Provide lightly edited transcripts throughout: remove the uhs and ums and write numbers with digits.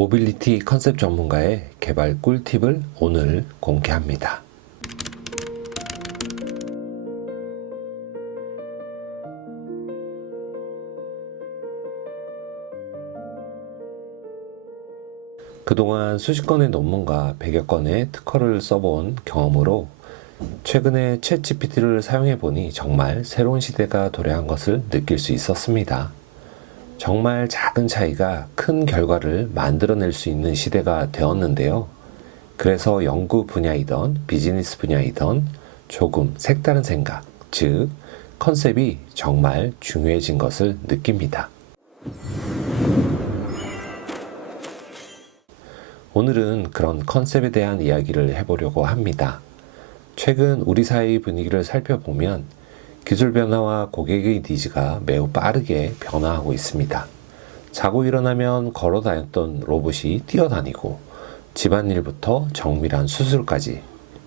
모빌리티 컨셉 전문가의 개발 꿀팁을 오늘 공개합니다. 그동안 수십 건의 논문과 100여 건의 특허를 써본 경험으로 최근에 챗GPT를 사용해 보니 정말 새로운 시대가 도래한 것을 느낄 수 있었습니다. 정말 작은 차이가 큰 결과를 만들어낼 수 있는 시대가 되었는데요. 그래서 연구 분야이던 비즈니스 분야이던 조금 색다른 생각, 즉 컨셉이 정말 중요해진 것을 느낍니다. 오늘은 그런 컨셉에 대한 이야기를 해보려고 합니다. 최근 우리 사회의 분위기를 살펴보면 기술 변화와 고객의 니즈가 매우 빠르게 변화하고 있습니다. 자고 일어나면 걸어 다녔던 로봇이 뛰어다니고 집안일부터 정밀한 수술까지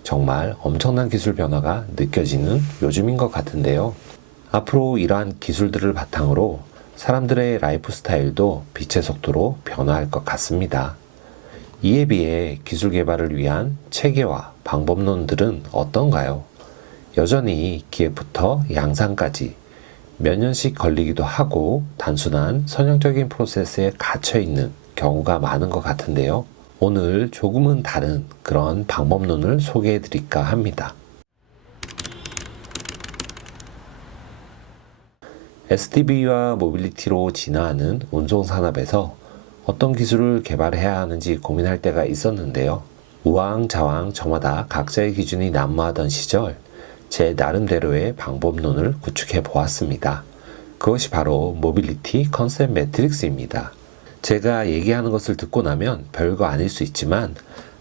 정말 엄청난 기술 변화가 느껴지는 요즘인 것 같은데요. 앞으로 이러한 기술들을 바탕으로 사람들의 라이프 스타일도 빛의 속도로 변화할 것 같습니다. 이에 비해 기술 개발을 위한 체계와 방법론들은 어떤가요? 여전히 기획부터 양산까지 몇 년씩 걸리기도 하고 단순한 선형적인 프로세스에 갇혀 있는 경우가 많은 것 같은데요. 오늘 조금은 다른 그런 방법론을 소개해 드릴까 합니다. SDV와 모빌리티로 진화하는 운송산업에서 어떤 기술을 개발해야 하는지 고민할 때가 있었는데요. 우왕좌왕 저마다 각자의 기준이 난무하던 시절 제 나름대로의 방법론을 구축해 보았습니다. 그것이 바로 모빌리티 컨셉 매트릭스입니다. 제가 얘기하는 것을 듣고 나면 별거 아닐 수 있지만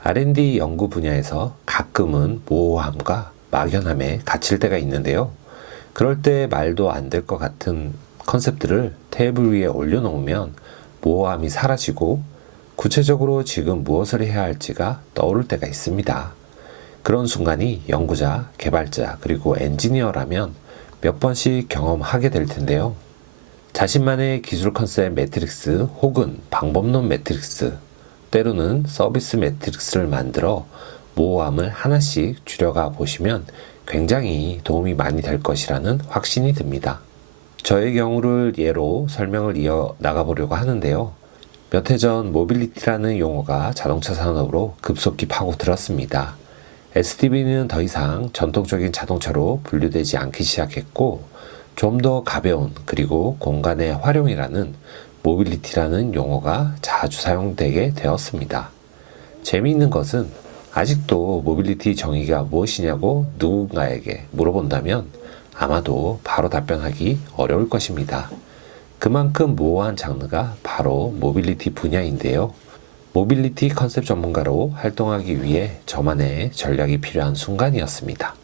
R&D 연구 분야에서 가끔은 모호함과 막연함에 갇힐 때가 있는데요. 그럴 때 말도 안 될 것 같은 컨셉들을 테이블 위에 올려놓으면 모호함이 사라지고 구체적으로 지금 무엇을 해야 할지가 떠오를 때가 있습니다. 그런 순간이 연구자, 개발자, 그리고 엔지니어라면 몇 번씩 경험하게 될 텐데요. 자신만의 기술 컨셉 매트릭스 혹은 방법론 매트릭스, 때로는 서비스 매트릭스를 만들어 모호함을 하나씩 줄여가 보시면 굉장히 도움이 많이 될 것이라는 확신이 듭니다. 저의 경우를 예로 설명을 이어 나가보려고 하는데요. 몇 해 전 모빌리티라는 용어가 자동차 산업으로 급속히 파고들었습니다. SDV는 더 이상 전통적인 자동차로 분류되지 않기 시작했고 좀 더 가벼운 그리고 공간의 활용이라는 모빌리티라는 용어가 자주 사용되게 되었습니다. 재미있는 것은 아직도 모빌리티 정의가 무엇이냐고 누군가에게 물어본다면 아마도 바로 답변하기 어려울 것입니다. 그만큼 모호한 장르가 바로 모빌리티 분야인데요. 모빌리티 컨셉 전문가로 활동하기 위해 저만의 전략이 필요한 순간이었습니다.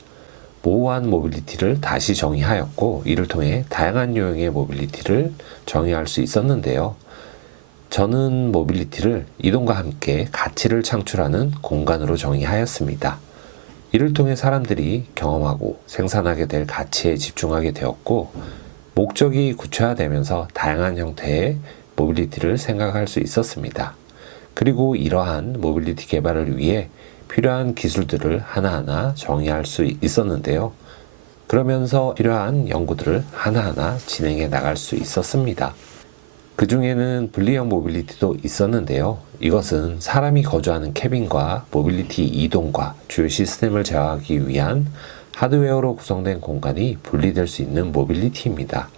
모호한 모빌리티를 다시 정의하였고 이를 통해 다양한 유형의 모빌리티를 정의할 수 있었는데요. 저는 모빌리티를 이동과 함께 가치를 창출하는 공간으로 정의하였습니다. 이를 통해 사람들이 경험하고 생산하게 될 가치에 집중하게 되었고 목적이 구체화되면서 다양한 형태의 모빌리티를 생각할 수 있었습니다. 그리고 이러한 모빌리티 개발을 위해 필요한 기술들을 하나하나 정의할 수 있었는데요. 그러면서 필요한 연구들을 하나하나 진행해 나갈 수 있었습니다. 그 중에는 분리형 모빌리티도 있었는데요. 이것은 사람이 거주하는 캐빈과 모빌리티 이동과 주요 시스템을 제어하기 위한 하드웨어로 구성된 공간이 분리될 수 있는 모빌리티입니다.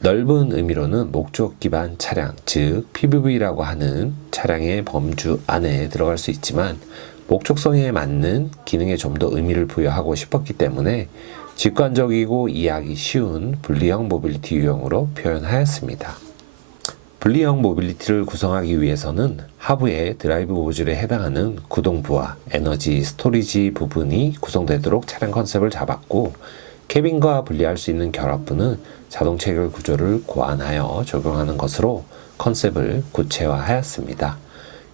넓은 의미로는 목적 기반 차량, 즉 PV라고 하는 차량의 범주 안에 들어갈 수 있지만 목적성에 맞는 기능에 좀 더 의미를 부여하고 싶었기 때문에 직관적이고 이해하기 쉬운 분리형 모빌리티 유형으로 표현하였습니다. 분리형 모빌리티를 구성하기 위해서는 하부의 드라이브 모듈에 해당하는 구동부와 에너지 스토리지 부분이 구성되도록 차량 컨셉을 잡았고 캐빈과 분리할 수 있는 결합부는 자동 체결 구조를 고안하여 적용하는 것으로 컨셉을 구체화하였습니다.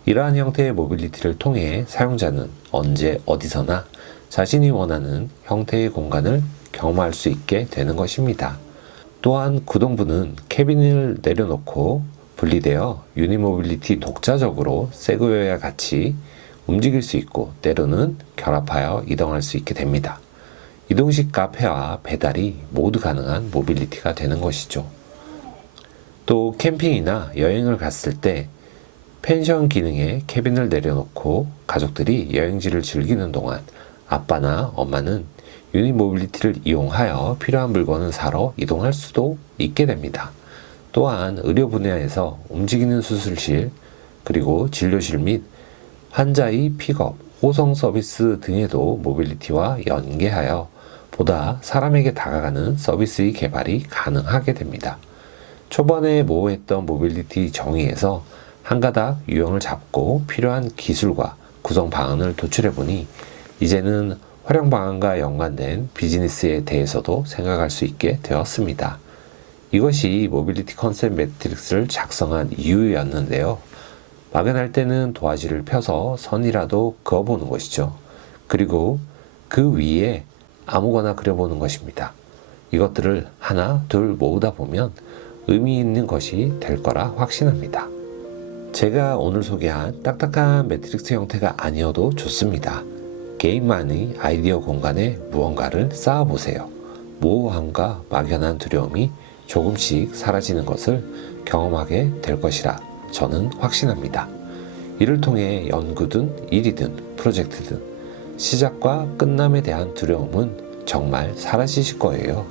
이러한 형태의 모빌리티를 통해 사용자는 언제 어디서나 자신이 원하는 형태의 공간을 경험할 수 있게 되는 것입니다. 또한 구동부는 캐빈을 내려놓고 분리되어 유니모빌리티 독자적으로 세그웨이와 같이 움직일 수 있고 때로는 결합하여 이동할 수 있게 됩니다. 이동식 카페와 배달이 모두 가능한 모빌리티가 되는 것이죠. 또 캠핑이나 여행을 갔을 때 펜션 기능에 캐빈을 내려놓고 가족들이 여행지를 즐기는 동안 아빠나 엄마는 유니모빌리티를 이용하여 필요한 물건을 사러 이동할 수도 있게 됩니다. 또한 의료 분야에서 움직이는 수술실, 그리고 진료실 및 환자의 픽업, 호송 서비스 등에도 모빌리티와 연계하여 보다 사람에게 다가가는 서비스의 개발이 가능하게 됩니다. 초반에 모호했던 모빌리티 정의에서 한 가닥 유형을 잡고 필요한 기술과 구성 방안을 도출해보니 이제는 활용 방안과 연관된 비즈니스에 대해서도 생각할 수 있게 되었습니다. 이것이 모빌리티 컨셉 매트릭스를 작성한 이유였는데요. 막연할 때는 도화지를 펴서 선이라도 그어보는 것이죠. 그리고 그 위에 아무거나 그려보는 것입니다. 이것들을 하나, 둘 모으다 보면 의미 있는 것이 될 거라 확신합니다. 제가 오늘 소개한 딱딱한 매트릭스 형태가 아니어도 좋습니다. 개인만의 아이디어 공간에 무언가를 쌓아보세요. 모호함과 막연한 두려움이 조금씩 사라지는 것을 경험하게 될 것이라 저는 확신합니다. 이를 통해 연구든 일이든 프로젝트든 시작과 끝남에 대한 두려움은 정말 사라지실 거예요.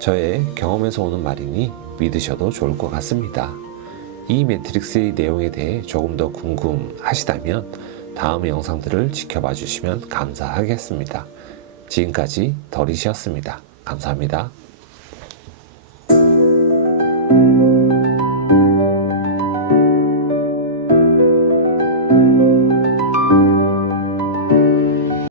저의 경험에서 오는 말이니 믿으셔도 좋을 것 같습니다. 이 매트릭스의 내용에 대해 조금 더 궁금하시다면 다음 영상들을 지켜봐 주시면 감사하겠습니다. 지금까지 더리시였습니다. 감사합니다.